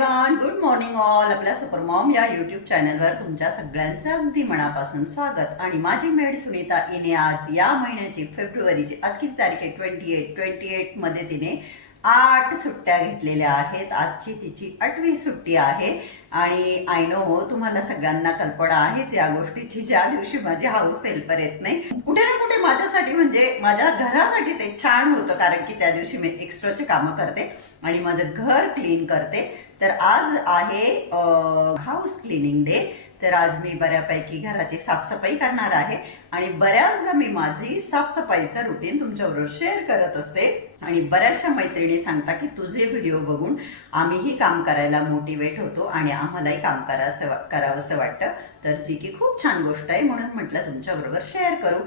Everyone good morning all आपल्या super mom या YouTube चॅनलवर तुमच्या सगळ्यांचं अगदी मनापासून स्वागत. आणि माझी मेड सुनीता हिने आज या महिन्याची फेब्रुवारीची आज किती तारीख आहे ट्वेंटी एट ट्वेंटी एटमध्ये तिने आठ सुट्ट्या घेतलेल्या आहेत. आजची तिची आठवी सुट्टी आहे. आणि आय नो तुम्हाला सगळ्यांना कल्पना आहेच या गोष्टीची ज्या दिवशी माझी हाऊस हेल्पर येत नाही. कुठे ना कुठे माझ्यासाठी म्हणजे माझ्या घरासाठी ते छान होतं कारण की त्या दिवशी मी एक्स्ट्राचे कामं करते आणि माझं घर क्लीन करते. तर आज आहे हाऊस क्लिनिंग डे तर आज मी बऱ्यापैकी घराची साफसफाई करणार आहे. आणि बऱ्याचदा मी माझी साफसफाईचं रुटीन तुमच्याबरोबर शेअर करत असते. आणि बऱ्याचशा मैत्रिणी सांगता की तुझे व्हिडिओ बघून आम्हीही काम करायला मोटिवेट होतो आणि आम्हालाही काम करावंसं करावंसं वाटतं. तर जी की खूप छान गोष्ट आहे म्हणून म्हटलं तुमच्याबरोबर शेअर करू.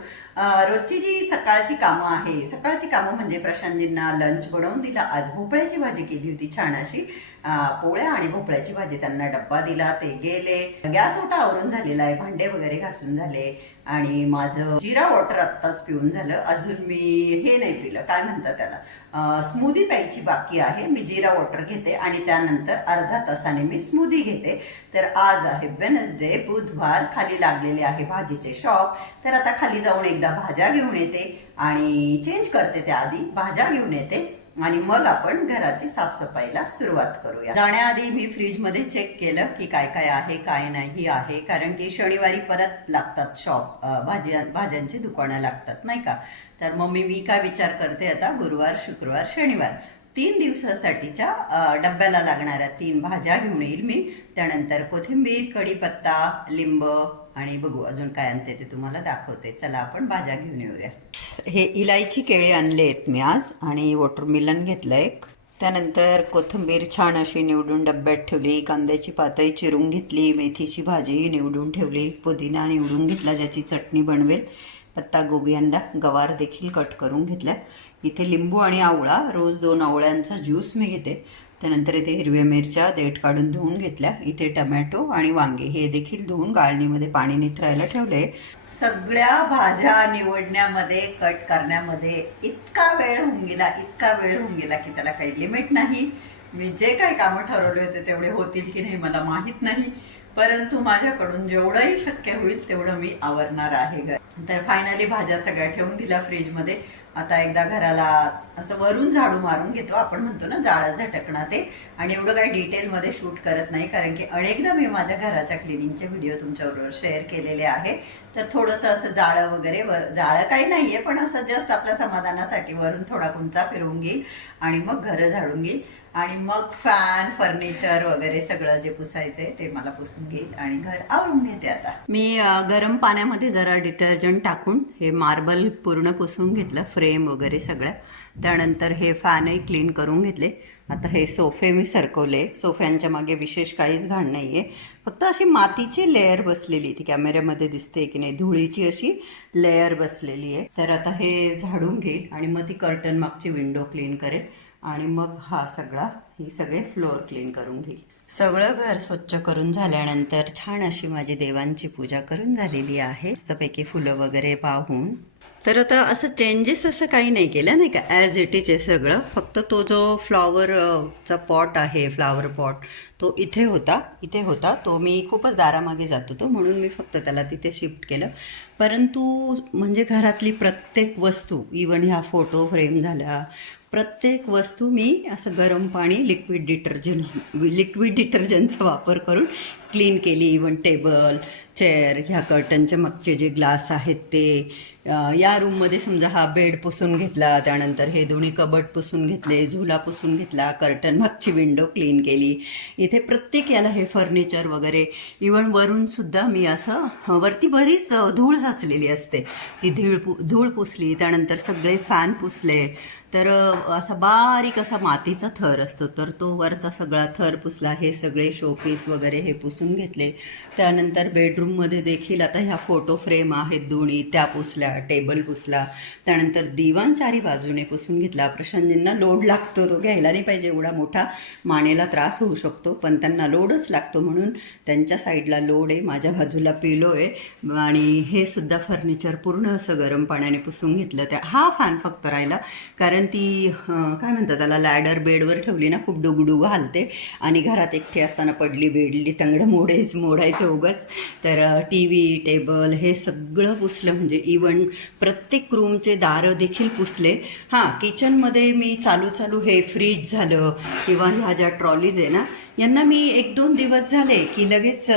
रोजची जी सकाळची कामं आहे सकाळची कामं म्हणजे प्रशांतजींना लंच बनवून दिला आज भोपळ्याची भाजी केली होती छान अशी पोळ्या आणि भोपळ्याची भाजी त्यांना डब्बा दिला ते गेले. गॅस ओटा आवरून झालेला आहे भांडे वगैरे घासून झाले. आणि माझं जिरा वॉटर आत्ताच पिऊन झालं. अजून मी हे नाही पिलं. काय म्हणतात त्याला? स्मूदी प्यायची बाकी आहे. मी जिरा वॉटर घेते आणि त्यानंतर अर्धा तासाने मी स्मूदी घेते. तर आज आहे वेनसडे बुधवार खाली लागलेले आहे भाजीचे शॉप तर आता खाली जाऊन एकदा भाज्या घेऊन येते आणि चेंज करते त्या आधी भाज्या घेऊन येते. आणि मग आपण घराची साफसफाईला सुरुवात करूया. जाण्याआधी मी फ्रीजमध्ये चेक केलं की काय काय आहे काय नाही आहे कारण की शनिवारी परत लागतात शॉप भाज्या भाज्यांची दुकानं लागतात नाही का? तर मग मी मी काय विचार करते आता गुरुवार शुक्रवार शनिवार तीन दिवसासाठीच्या डब्याला लागणाऱ्या तीन भाज्या घेऊन येईल मी. त्यानंतर कोथिंबीर कढीपत्ता लिंब आणि बघू अजून काय आणते ते तुम्हाला दाखवते. चला आपण भाज्या घेऊन येऊया. हे इलायची केळे आणले आहेत मी आज आणि वॉटरमिलन घेतलं एक. त्यानंतर कोथिंबीर छान अशी निवडून डब्यात ठेवली कांद्याची पातळी चिरून घेतली मेथीची भाजी निवडून ठेवली पुदिना निवडून घेतला ज्याची चटणी बनवेल पत्ता गोबी आणला गवार देखील कट करून घेतला. इथे लिंबू आणि आवळा रोज दोन आवळ्यांचा ज्यूस मी घेते. त्यानंतर इथे हिरव्या मिरच्या देठ काढून धुवून घेतल्या. इथे टमॅटो आणि वांगे हे देखील धुवून गाळणीमध्ये पाणी निथरायला ठेवले सगळ्या भाज्या निवडण्यामध्ये कट करण्यामध्ये इतका वेळ होऊन गेला इतका वेळ होऊन गेला की त्याला काही लिमिट नाही. मी जे काही कामं ठरवले होते तेवढे होतील की नाही मला माहीत नाही. परंतु माझ्याकडून जेवढंही शक्य होईल तेवढं मी आवरणार आहे घर. तर फायनली भाज्या सगळ्या ठेवून दिल्या फ्रीजमध्ये आता एकदा घराला असं वरून झाडू मारून घेतो. आपण म्हणतो ना जाळं झटकणं ते. आणि एवढं काही डिटेलमध्ये शूट करत नाही कारण की अनेकदा मी माझ्या घराच्या क्लिनिंगचे व्हिडिओ तुमच्याबरोबर शेअर केलेले आहे. तर थोडंसं असं जाळं वगैरे व- जाळं काही नाहीये पण असं जस्ट आपल्या समाधानासाठी वरून थोडा कुंचा फिरवून घेईल आणि मग घरं झाडून घेईल. आणि मग फॅन फर्निचर वगैरे सगळं जे पुसायचंय ते मला पुसून घेईल आणि घर आवरून घेते आता. मी गरम पाण्यामध्ये जरा डिटर्जंट टाकून हे मार्बल पूर्ण पुसून घेतलं फ्रेम वगैरे सगळं. त्यानंतर हे फॅनही क्लीन करून घेतले. आता हे सोफे मी सरकवले. सोफ्यांच्या मागे विशेष काहीच घाण नाही आहे फक्त अशी मातीची लेअर बसलेली ती कॅमेऱ्यामध्ये दिसते की नाही धुळीची अशी लेअर बसलेली आहे. तर आता हे झाडून घेईल आणि मग ती कर्टन मागची विंडो क्लीन करेल. आणि मग हा सगळा ही सगळे फ्लोअर क्लीन करून घेईल. सगळं घर स्वच्छ करून झाल्यानंतर छान अशी माझी देवांची पूजा करून झालेली आहे. मस्तपैकी फुलं वगैरे पाहून. तर आता असं चेंजेस असं काही नाही केलं नाही का? ॲज इट इज आहे सगळं. फक्त तो जो फ्लॉवरचा पॉट आहे फ्लॉवर पॉट तो इथे होता इथे होता. तो मी खूपच दारामागे जात होतो म्हणून मी फक्त त्याला तिथे शिफ्ट केलं. परंतु म्हणजे घरातली प्रत्येक वस्तू इवन ह्या फोटो फ्रेम झाल्या प्रत्येक वस्तू मी असं गरम पाणी लिक्विड डिटर्जंट लिक्विड डिटर्जंटचा वापर करून क्लीन केली. इवन टेबल चेअर ह्या कर्टनच्या मागचे जे ग्लास आहेत ते या रूममध्ये समजा हा बेड पुसून घेतला त्यानंतर हे दोन्ही कबड पुसून घेतले झुला पुसून घेतला कर्टन मागची विंडो क्लीन केली. इथे प्रत्येक याला हे फर्निचर वगैरे इवन वरून सुद्धा मी असं वरती बरीच धूळ साचलेली असते. ती धूळ पु धूळ पुसली त्यानंतर सगळे फॅन पुसले. तर असा बारीक असा मातीचा थर असतो. तर तो वरचा सगळा थर पुसला हे सगळे शोपीस वगैरे हे पुसून घेतले. त्यानंतर बेडरूममध्ये देखील आता ह्या फोटो फ्रेम आहेत दोन्ही त्या पुसल्या. टेबल पुसला. त्यानंतर दिवाण चारी बाजूने पुसून घेतला. प्रशांतींना लोड लागतो तो घ्यायला नाही पाहिजे. एवढा मोठा मानेला त्रास होऊ शकतो पण त्यांना लोडच लागतो म्हणून त्यांच्या साईडला लोड आहे माझ्या बाजूला पिलो आहे. आणि हे सुद्धा फर्निचर पूर्ण असं गरम पाण्याने पुसून घेतलं. त्या हा फॅन फक्त राहिला. कारण ती काय म्हणतात त्याला लॅडर बेडवर ठेवली ना खूप डुगडुग हालते आणि घरात एकटी असताना पडली बेडली तंगडं मोडायचं मोडायचं उगच. तर टी व्ही टेबल हे सगळं पुसलं. म्हणजे इवन प्रत्येक रूमचे दारं देखील पुसले. हां किचनमध्ये मी चालू चालू हे फ्रीज झालं किंवा ह्या ज्या ट्रॉलीज आहे ना यांना मी एक दोन दिवस झाले की लगेच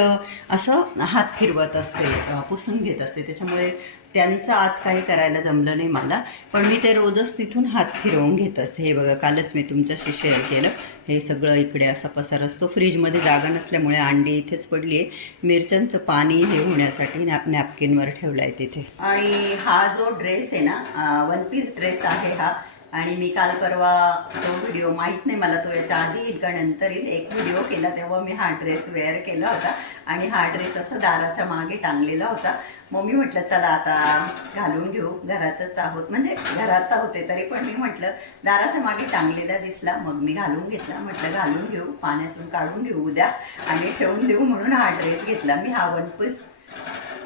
असं हात फिरवत असते पुसून घेत असते. त्याच्यामुळे त्यांचं आज काही करायला जमलं नाही मला पण मी ते रोजच तिथून हात फिरवून घेत असते. हे बघा कालच मी तुमच्याशी शेअर केलं. हे सगळं इकडे असा पसार असतो. फ्रीजमध्ये जागा नसल्यामुळे अंडी इथेच पडली आहे मिरच्यांचं पाणी हे होण्यासाठी नॅप नॅपकिनवर ठेवलं आहे तिथे. आणि हा जो ड्रेस आहे ना वन पीस ड्रेस आहे हा आणि मी काल परवा तो व्हिडिओ माहीत नाही मला तो याच्या आधी येईल का नंतर येईल एक व्हिडिओ केला तेव्हा मी हा ड्रेस वेअर केला होता आणि हा ड्रेस असं दाराच्या मागे टांगलेला होता. मग मी म्हटलं चला आता घालून घेऊ घरातच आहोत. म्हणजे घरात होते तरी पण मी म्हटलं दाराच्या मागे टांगलेला दिसला मग मी घालून घेतला. म्हटलं घालून घेऊ पाण्यातून काढून घेऊ उद्या आणि ठेवून देऊ म्हणून हा ड्रेस घेतला. मी हा वन पीस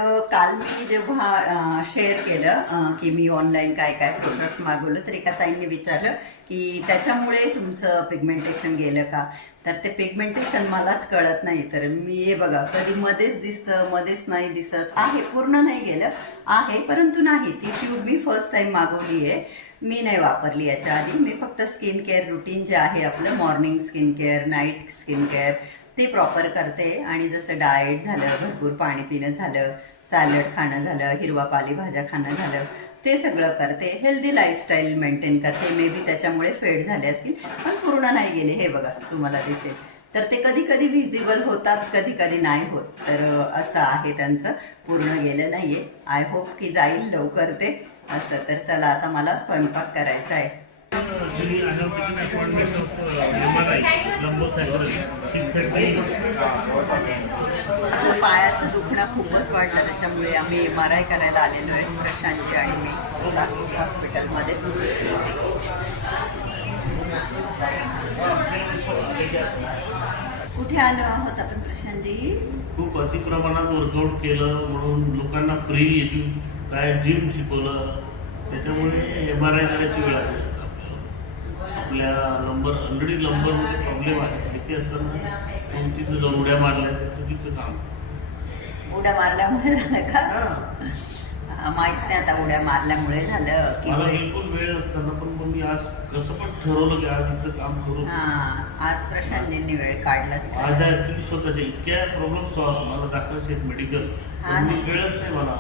काल मी जेव्हा शेअर केलं की मी ऑनलाईन काय काय प्रोडक्ट मागवलं तर एका ताईंनी विचारलं की त्याच्यामुळे तुमचं पिगमेंटेशन गेलं का? तर ते पिगमेंटेशन मलाच कळत नाही. तर मी हे बघा कधी मध्येच दिसतं मध्येच नाही दिसत. आहे पूर्ण नाही गेलं. आहे परंतु नाही. ती ट्यूब मी फर्स्ट टाइम मागवली आहे. मी नाही वापरली याच्या आधी. मी फक्त स्किन केअर रुटीन जे आहे आपलं morning skin care night skin care ते प्रॉपर करते. आणि जसं डाएट झालं भरपूर पाणी पिणं झालं सॅलड खाणं झालं हिरवा पालेभाज्या खाणं झालं ते सगळं करते. हेल्दी लाईफस्टाईल मेंटेन करते. मे बी त्याच्यामुळे फेड झाले असतील पण पूर्ण नाही गेले. हे बघा तुम्हाला दिसेल. तर ते कधी कधी व्हिजिबल होतात कधी कधी नाही होत. तर असं आहे त्यांचं. पूर्ण गेलं नाहीये. आय होप की जाईल लवकर ते. असं तर चला आता मला स्वयंपाक करायचा आहे. पायाचं दुखणं खूपच वाढलं त्याच्यामुळे आम्ही एम आर आय करायला आलेलो आहे प्रशांतजी आणि मी दाखवू हॉस्पिटलमध्ये कुठे आलो आहोत आपण प्रशांतजी? खूप अतिप्रमाणात वर्कआउट केलं म्हणून लोकांना फ्री काय जिम शिकवलं त्याच्यामुळे एम आर आय करायची वेळ आली. आपल्या नंबर ऑलरेडी नंबरमध्ये प्रॉब्लेम आहे. माहिती असताना तुमची जर जाऊन उड्या मारल्या तर चुकीचं काम. उड्या मारल्यामुळे झालं का? माहीत नाही आता उड्या मारल्यामुळे झालं की मला बिलकुल वेळ नसताना पण मग मी आज कसं पण ठरवलं की आज हिचं काम करू. आज प्रशांतजींनी वेळ काढलाच? माझ्या ऍक्च्युली स्वतःच्या इतक्या प्रॉब्लेम मला दाखवायचे मेडिकल मी. वेळच नाही मला.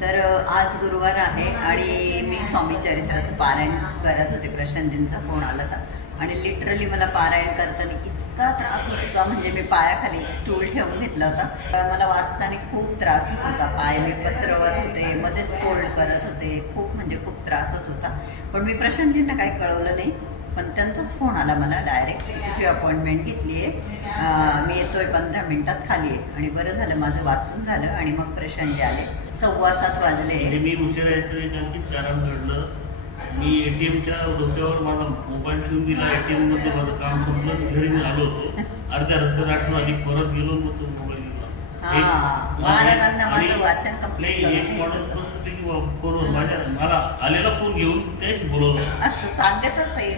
तर आज गुरुवार आहे आणि मी स्वामी चरित्राचं पारायण करत होते प्रशांतींचा फोन आला होता. आणि लिटरली मला पारायण करताना इतका त्रास होत होता म्हणजे मी पायाखाली स्टूल ठेवून घेतला होता. मला वाचताना खूप त्रास होत होता. पाय मी पसरवत होते मध्येच कोल्ड करत होते. खूप म्हणजे खूप त्रास होत होता. पण मी प्रशांतींना काही कळवलं नाही. पण त्यांचाच फोन आला मला डायरेक्ट तुझी अपॉइंटमेंट घेतली आहे. मी येतोय पंधरा मिनिटात खाली आहे. आणि बरं झालं माझं वाचून झालं आणि मग प्रशांतजी आले. सव्वा सात वाजले. मी उशिरा यायचं आणखी कारण घडलं. मी ए टी एमच्या डोक्यावर माझा मोबाईल ठेवून दिला. ए टी एममध्ये माझं काम संपलं. मी घरी आलो होतो. अर्ध्या रस्त्यात आठवण आली. परत गेलो मग तो मोबाईल माझं वाचन करून माझ्या मला आलेला फोन घेऊन त्याच बोलवलं. सांगतच आहे.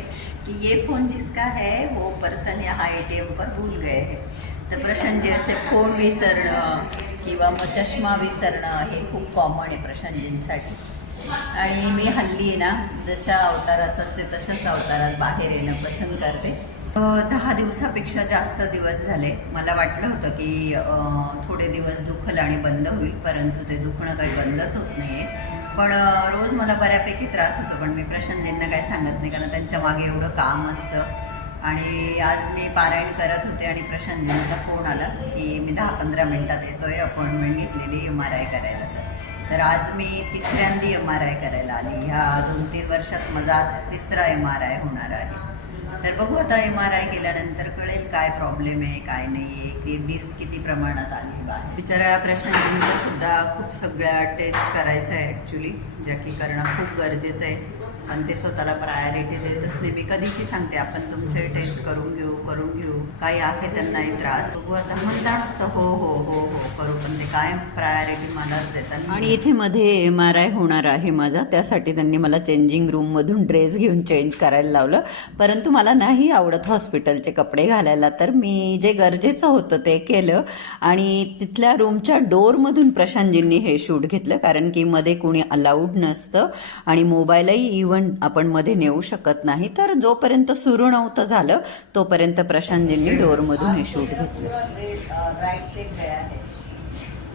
की ये फोन जिसका है वो पर्सन या ए टी एम पर भूल गए है। तर प्रश्न असे फोन विसरणं किंवा मग चष्मा विसरणं हे खूप कॉमन आहे प्रशांतजींसाठी आणि मी हल्ली आहे ना जशा अवतारात असते तशाच अवतारात बाहेर येणं पसंत करते. दहा दिवसापेक्षा जास्त दिवस झाले. मला वाटलं होतं की थोडे दिवस दुखल आणि बंद होईल परंतु ते दुखणं काही बंदच होत नाही आहे पण रोज मला बऱ्यापैकी त्रास होतो पण मी प्रशांतींना काही सांगत नाही कारण त्यांच्या मागे एवढं काम असतं. आणि आज मी पारायण करत होते आणि प्रशांतजींचा फोन आला की मी दहा पंधरा मिनटात येतोय अपॉइंटमेंट घेतलेली एम आर आय करायला तर आज मी तिसऱ्यांदी एम आर आय करायला आली. ह्या दोन तीन वर्षात माझा तिसरा एम आर आय होणार आहे. तर बघू आता एम आर आय केल्यानंतर कळेल काय प्रॉब्लेम आहे काय नाही आहे की डिस्क किती प्रमाणात आली आहे या प्रशांतजींच्या सुद्धा खूप सगळ्या टेस्ट करायच्या आहे ॲक्च्युली ज्या की करणं खूप गरजेचं आहे. पण ते स्वतःला प्रायोरिटी देतच नाही मी कधीची सांगते आपण तुमचे टेस्ट करून घेऊ करून घेऊ. काही आहे त्यांनाही त्रास. बघू आता म्हणता नुसतं हो हो हो हो करू पण ते काय प्रायोरिटी मलाच देतात. आणि इथे मध्ये एम आर आय होणार आहे माझा त्यासाठी त्यांनी मला चेंजिंग रूममधून ड्रेस घेऊन चेंज करायला लावलं. परंतु मला नाही आवडत हॉस्पिटलचे कपडे घालायला तर मी जे गरजेचं होतं ते केलं. आणि तिथल्या रूमच्या डोअरमधून प्रशांतजींनी हे शूट घेतलं कारण की मध्ये कोणी अलाउड नसतं. आणि मोबाईलही इव्हन आपण मध्ये नेऊ शकत नाही. तर जोपर्यंत सुरू नव्हतं झालं तोपर्यंत प्रशांतजींनी डोअरमधून हे शूट घेतलं.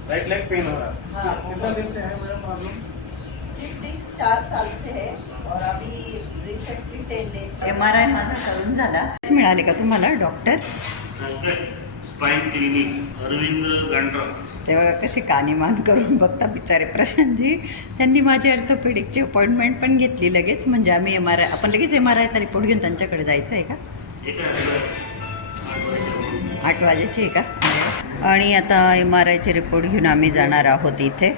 राइट लेग पेन हो रहा हाँ, है कितना दिन से है मेरा प्रॉब्लम चार साल से है और अभी recently ten days M R I माझा करून झाला. मिळाले का तुम्हाला डॉक्टर क्लिनिक अरविंद गांडरा. तेव्हा कसे कानीमान करून बघता बिचारे प्रशांतजी. त्यांनी माझी ऑर्थोपेडिकची अपॉइंटमेंट पण घेतली लगेच. म्हणजे आम्ही एम आर आय आपण लगेच एम आर आयचा रिपोर्ट घेऊन त्यांच्याकडे जायचं आहे का? आठ वाजेची आहे का? आणि आता एम आर आयचे रिपोर्ट घेऊन आम्ही जाणार आहोत इथे.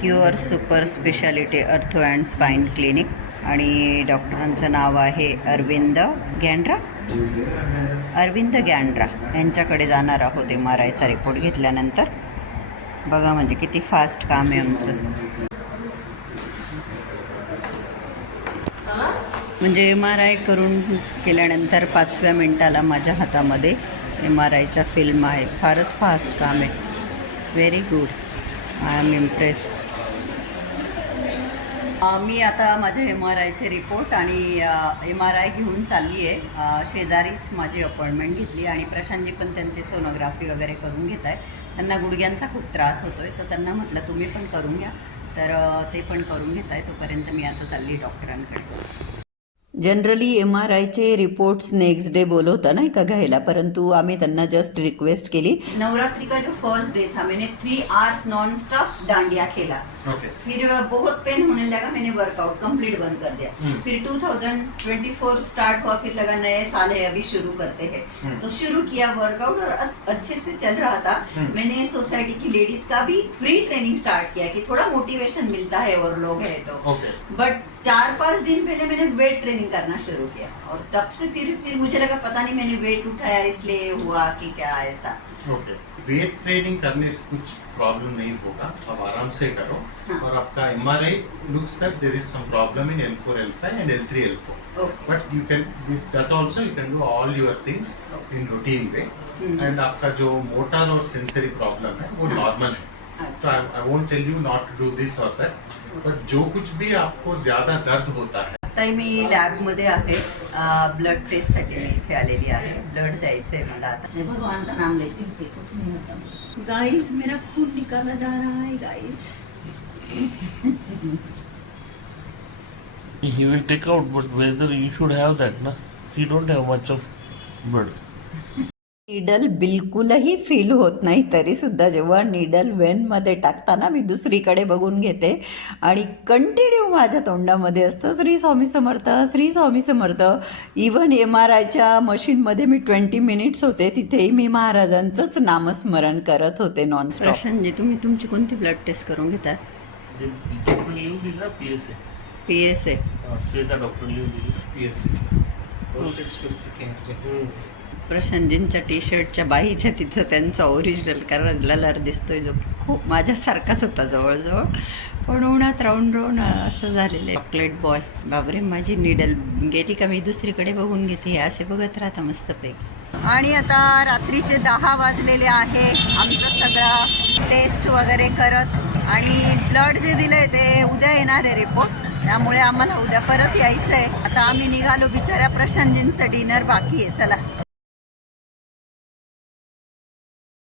Cure super speciality ortho and spine clinic आणि डॉक्टरांचं नाव आहे अरविंद गँड्रा. अरविंद गॅन्ड्रा यांच्याकडे जाणार आहोत एम आर आयचा रिपोर्ट घेतल्यानंतर. बघा म्हणजे किती फास्ट काम आहे आमचं. म्हणजे एम आर आय करून केल्यानंतर पाचव्या मिनिटाला माझ्या हातामध्ये एम आर आयच्या फिल्म आहेत फारच फास्ट काम आहे. Very good I am impress मी आता माझ्या एम आर आयचे रिपोर्ट आणि एम आर आय घेऊन चालली आहे शेजारीच माझी अपॉइंटमेंट घेतली आणि प्रशांतजी पण त्यांची सोनोग्राफी वगैरे करून घेत आहे त्यांना गुडघ्यांचा खूप त्रास होतो आहे तर त्यांना म्हटलं तुम्ही पण करून घ्या. तर ते पण करून घेत आहे तोपर्यंत मी आता चालली डॉक्टरांकडे. जनरली एम आर आयचे रिपोर्ट्स नेक्स्ट डे बोलवता नाही का घ्यायला? परंतु आम्ही त्यांना जस्ट रिक्वेस्ट केली. नवरात्रि का जो फर्स्ट डे था मैंने three hours non stop dandiya खेला फिर बहुत पेन होने लगा मैंने वर्कआउट कंप्लीट बंद कर दिया। हम्म। फिर 2024 स्टार्ट हुआ फिर लगा नए साल है अभी शुरू करते हैं। हम्म। तो शुरू किया वर्कआउट और अच्छे से चल रहा था। हम्म। मैंने सोसाइटी की लेडीज़ का भी फ्री ट्रेनिंग स्टार्ट किया कि थोड़ा मोटिवेशन मिलता है और लोग है तो। बट चार पाँच दिन पहले मैंने वेट ट्रेनिंग करना शुरू किया और तब से फिर फिर मुझे लगा पता नहीं मैंने वेट उठाया इसलिए हुआ कि क्या ऐसा। ओके वेट ट्रेनिंग करने से कुछ प्रॉब्लम नहीं होगा। आप आराम से करो। हाँ। और आपका M R I looks that there is some problem in L four L five and L three L four but you can with that also you can do all your things in routine way. And आपका जो motor और sensory problem है वो हाँ। Normal है। तो अच्छा I won't tell you not to do this और दैट बट जो कुछ भी आपको ज़्यादा दर्द होता है आता मी लॅबमध्ये आहे. ब्लड टेस्टसाठी मी इथे आलेली आहे. ब्लड द्यायचं आहे मला आता. भगवान का नाम लेती हूँ फिर कुछ नहीं होता. गाइस मेरा खून निकाला जा रहा है guys He will take out, but whether you should have that, na? He don't have much of blood. Needle बिलकुलही feel होत नाही तरी सुद्धा जेव्हा निडल वेनमध्ये टाकताना मी दुसरीकडे बघून घेते आणि कंटिन्यू माझ्या तोंडामध्ये असतं Shri Swami Samarth Shri Swami Samarth. Even M R आयच्या मशीनमध्ये मी ट्वेंटी मिनिट्स होते तिथेही मी महाराजांचंच नामस्मरण करत होते नॉनस्टॉप प्रशांतजी तुम्ही तुमची कोणती ब्लड टेस्ट करून घेता जे P S A P S A doctor प्रशांतजींच्या T शर्टच्या बाईच्या तिथं त्यांचा ओरिजिनल कलर दिसतोय जो. खूप माझ्यासारखाच होता जवळजवळ. पण उन्हात राहून राहून असं झालेलं आहे. चॉकलेट बॉय बाबरे माझी निडल गेली का मी दुसरीकडे बघून घेते. हे असे बघत राहता मस्तपैकी. आणि आता रात्रीचे दहा वाजलेले आहे. आमचं सगळा टेस्ट वगैरे करत आणि ब्लड जे दिलंय ते उद्या येणार आहे रिपोर्ट त्यामुळे आम्हाला उद्या परत यायचं आहे आता आम्ही निघालो बिचाऱ्या प्रशांतजींचं डिनर बाकी आहे. चला.